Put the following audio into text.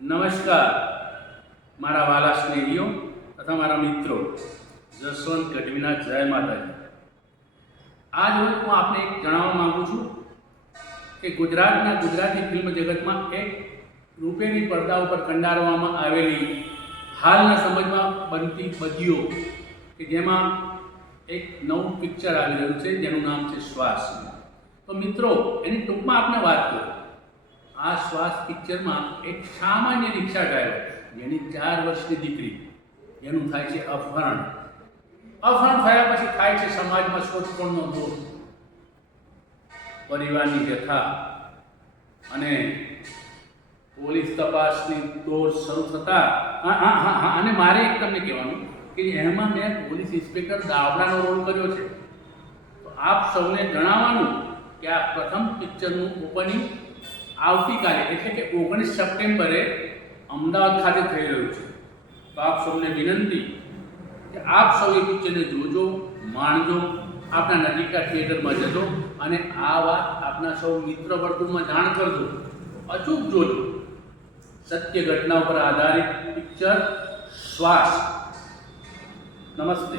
નમસ્કાર મારા વાલા સ્નેહીઓ તથા મારા મિત્રો, જસવંત ગઢવીના જય માતાજી। આજ રોજ હું આપને એક જણાવવા માંગુ છું કે ગુજરાતી ફિલ્મ જગતમાં એક રૂપેની પડદા ઉપર કંડારવામાં આવેલી હાલના સમયમાં બનતી બદીઓ કે જેમાં એક નવું પિક્ચર આવી રહ્યું છે જેનું નામ છે શ્વાસ। તો મિત્રો, એની ટૂંકમાં આપને વાત કરું। આ શ્વાસ પિક્ચરમાં એક સામાન્ય રિક્ષા ડ્રાઈવર જેની 4 વર્ષની દીકરી જેનું થાય છે અપહરણ થયા પછી થાય છે સમાજમાં શોષણનો દોર, પરિવારની વ્યથા અને પોલીસ તપાસની દોર શરૂ થતા અને મારે એક તમને કહેવાનું કે એમાં મેં પોલીસ ઇન્સ્પેક્ટર દાવડાનો રોલ કર્યો છે। તો આપ સૌને જણાવવાનું કે આ પ્રથમ પિક્ચરનું ઓપનિંગ આવતીકાલે એટલે કે 19 સપ્ટેમ્બરે અમદાવાદ ખાતે થઈ રહ્યું છે। તો આપ સૌને વિનંતી કે આપ સૌ એ પિક્ચરને જોજો, માણજો, આપના નજીકના થિયેટરમાં જજો અને આ વાત આપના સૌ મિત્ર વર્તુળમાં જાણ કરજો। અચૂક જોજો। સત્ય ઘટના ઉપર આધારિત પિક્ચર શ્વાસ। નમસ્તે।